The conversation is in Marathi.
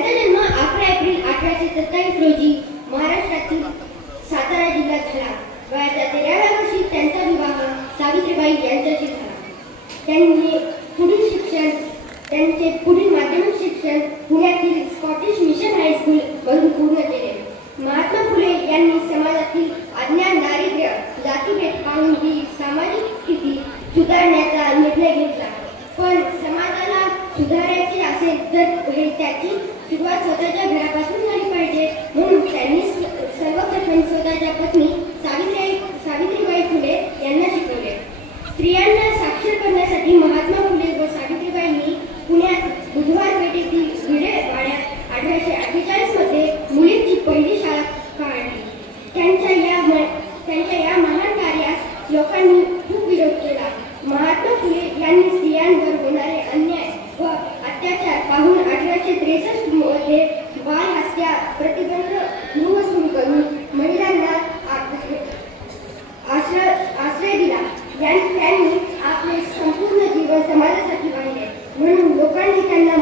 त्यांचा जन्म 11 एप्रिल 1827 रोजी महाराष्ट्रातील सातारा जिल्ह्यात झाला. वयाच्या 13व्या वर्षी त्यांचा विवाह सावित्रीबाई यांच्याशी झाला. त्यांचे पुढील माध्यमिक शिक्षण पुण्यातील स्कॉटिश मिशन हायस्कूल मधून पूर्ण केले. महात्मा फुले यांनी समाजातील अज्ञान, दारिद्र्य, जातीभेद पाहून ही सामाजिक स्थिती सुधारण्याचा निर्णय घेतला. पण समाजाला सुधारायचे असेल तर त्याची सुरुवात स्वतःच्या घरापासून झाली पाहिजे. म्हणून त्यांनी सर्वप्रथम स्वतःच्या पत्नी सावित्रीबाई फुले यांना शिकवले. स्त्रियांना साक्षर करण्यासाठी महात्मा फुले व सावित्रीबाईंनी पुण्यात बुधवार पेठेतील भिडे वाड्यात 1848 मध्ये मुलींची पहिली शाळा काढली. त्यांच्या या महान कार्यास लोकांनी खूप विरोध केला. महात्मा फुले यांनी स्त्रियांवर होणारे अन्याय व अत्याचार पाहून 1863 मध्ये बाल हत्या प्रतिबंध गृह सुरू करून महिलांना आश्रय दिला. त्यांनी आपले संपूर्ण जीवन समाजासाठी वाहिले. म्हणून लोकांनी त्यांना